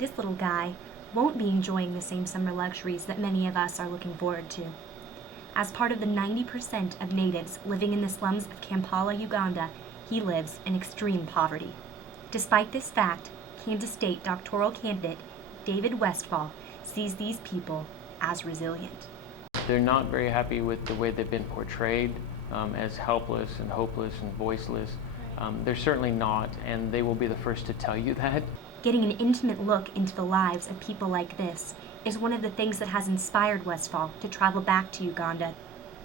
this little guy won't be enjoying the same summer luxuries that many of us are looking forward to. As part of the 90% of natives living in the slums of Kampala, Uganda, he lives in extreme poverty. Despite this fact, Kansas State doctoral candidate David Westphal sees these people as resilient. They're not very happy with the way they've been portrayed as helpless and hopeless and voiceless. They're certainly not, and they will be the first to tell you that. Getting an intimate look into the lives of people like this is one of the things that has inspired Westphal to travel back to Uganda.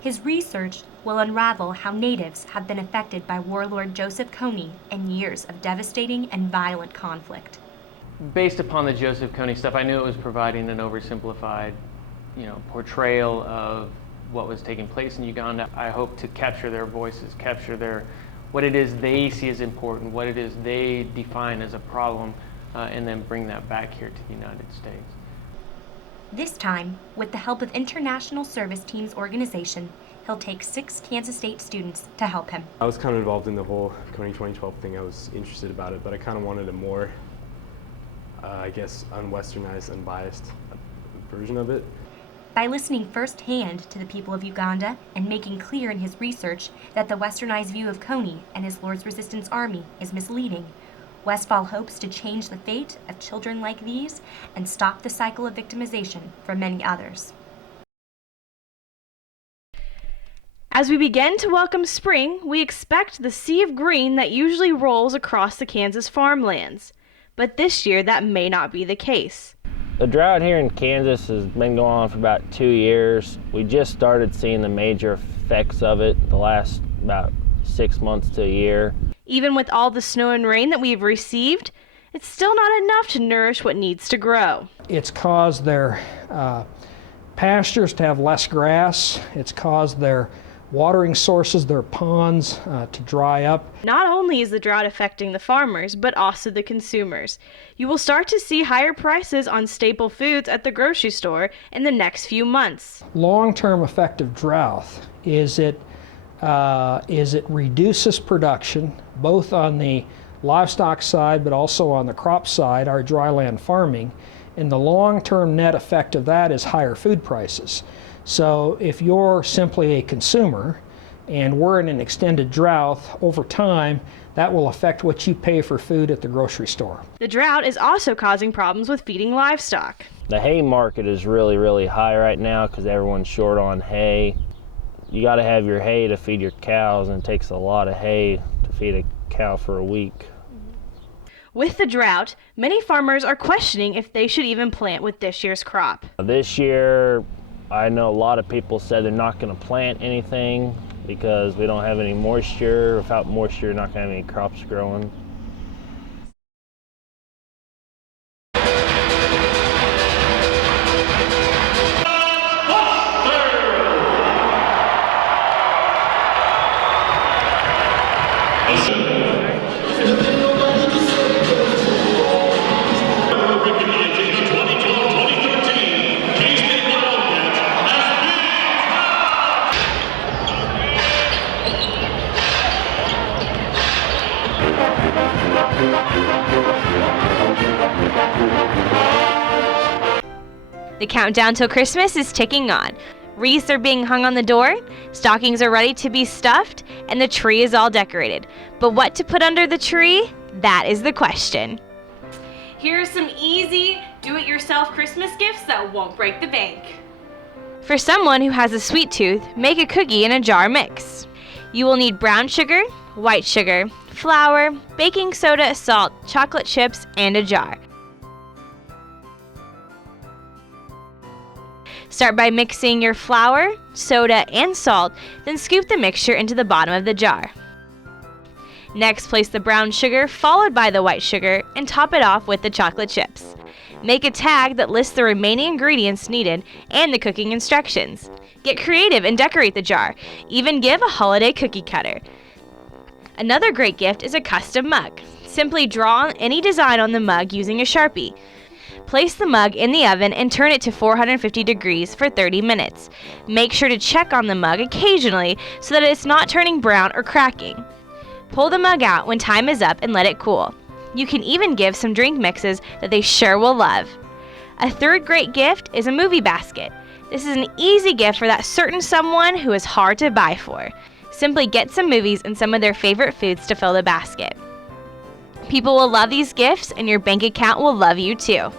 His research will unravel how natives have been affected by warlord Joseph Kony and years of devastating and violent conflict. Based upon the Joseph Kony stuff, I knew it was providing an oversimplified, portrayal of what was taking place in Uganda. I hope to capture their voices, capture what it is they see as important, what it is they define as a problem, and then bring that back here to the United States. This time, with the help of International Service Teams organization, he'll take 6 Kansas State students to help him. I was kind of involved in the whole Kony 2012 thing. I was interested about it, but I kind of wanted a more, unwesternized, unbiased version of it. By listening firsthand to the people of Uganda and making clear in his research that the westernized view of Kony and his Lord's Resistance Army is misleading, Westphal hopes to change the fate of children like these and stop the cycle of victimization for many others. As we begin to welcome spring, we expect the sea of green that usually rolls across the Kansas farmlands. But this year, that may not be the case. The drought here in Kansas has been going on for about 2 years. We just started seeing the major effects of it the last about 6 months to a year. Even with all the snow and rain that we've received, it's still not enough to nourish what needs to grow. It's caused their pastures to have less grass. It's caused their watering sources, their ponds, to dry up. Not only is the drought affecting the farmers, but also the consumers. You will start to see higher prices on staple foods at the grocery store in the next few months. Long-term effect of drought is it reduces production, both on the livestock side but also on the crop side, our dryland farming, and the long-term net effect of that is higher food prices. So if you're simply a consumer and we're in an extended drought, over time that will affect what you pay for food at the grocery store. The drought is also causing problems with feeding livestock. The hay market is really, really high right now because everyone's short on hay. You got to have your hay to feed your cows, and it takes a lot of hay to feed a cow for a week. With the drought, many farmers are questioning if they should even plant with this year's crop. This year, I know a lot of people said they're not going to plant anything because we don't have any moisture. Without moisture, you're not going to have any crops growing. The countdown till Christmas is ticking on. Wreaths are being hung on the door, stockings are ready to be stuffed, and the tree is all decorated. But what to put under the tree? That is the question. Here are some easy, do-it-yourself Christmas gifts that won't break the bank. For someone who has a sweet tooth, make a cookie in a jar mix. You will need brown sugar, white sugar, flour, baking soda, salt, chocolate chips, and a jar. Start by mixing your flour, soda, and salt, then scoop the mixture into the bottom of the jar. Next, place the brown sugar followed by the white sugar and top it off with the chocolate chips. Make a tag that lists the remaining ingredients needed and the cooking instructions. Get creative and decorate the jar. Even give a holiday cookie cutter. Another great gift is a custom mug. Simply draw any design on the mug using a Sharpie. Place the mug in the oven and turn it to 450 degrees for 30 minutes. Make sure to check on the mug occasionally so that it's not turning brown or cracking. Pull the mug out when time is up and let it cool. You can even give some drink mixes that they sure will love. A third great gift is a movie basket. This is an easy gift for that certain someone who is hard to buy for. Simply get some movies and some of their favorite foods to fill the basket. People will love these gifts, and your bank account will love you too.